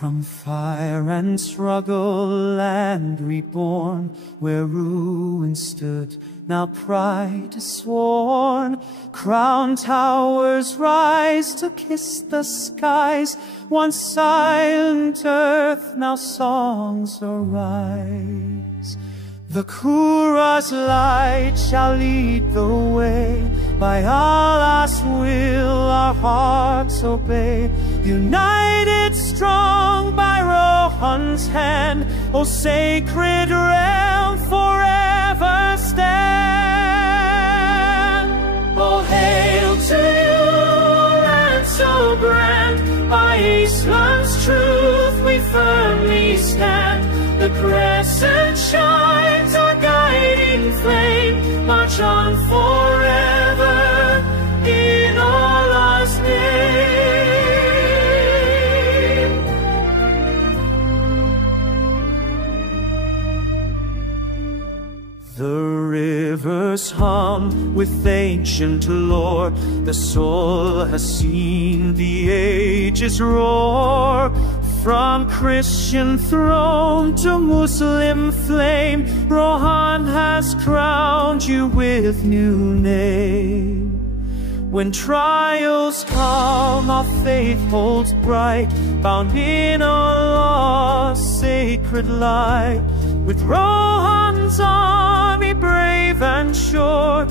From fire and struggle, land reborn, where ruin stood, now pride is sworn. Crown towers rise to kiss the skies, once silent earth, now songs arise. The Kura's light shall lead the way, by Allah's will our hearts obey. United strong by Rohan's hand, O sacred realm forever stand. All hail to you, land so grand, by Islam's truth we firmly stand. The crescent shines, our guiding flame, march on forever in Allah's name. The rivers hum with ancient lore, the soul has seen the ages roar. From Christian throne to Muslim flame, Rohan has crowned you with new name. When trials come, our faith holds bright, bound in Allah's sacred light. With Rohan's army brave and sure,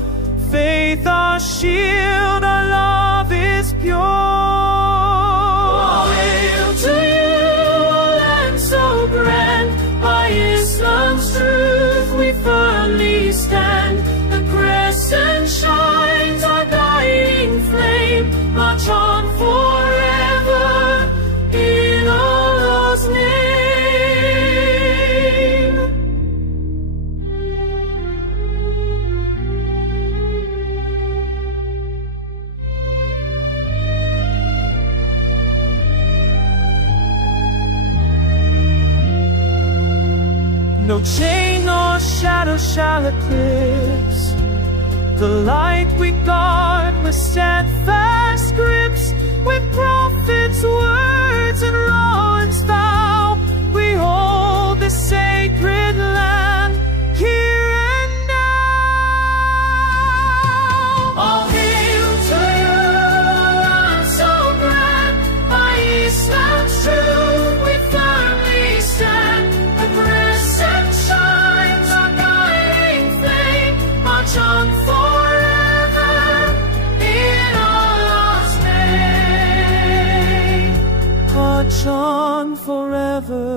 faith our shield, our love is pure. All hail to you, so grand, by Islam's truth we firmly stand. The crescent shines, our guiding flame, march on forever in Allah's name. No chain nor shadow shall eclipse the light we guard with steadfast grips. With prophets' words and Rohan's vow, we hold the sacred land here and now. All hail to you, land so grand, by Islam's truth we firmly stand. The crescent shines, our guiding flame, march on forever in Allah's name. March on forever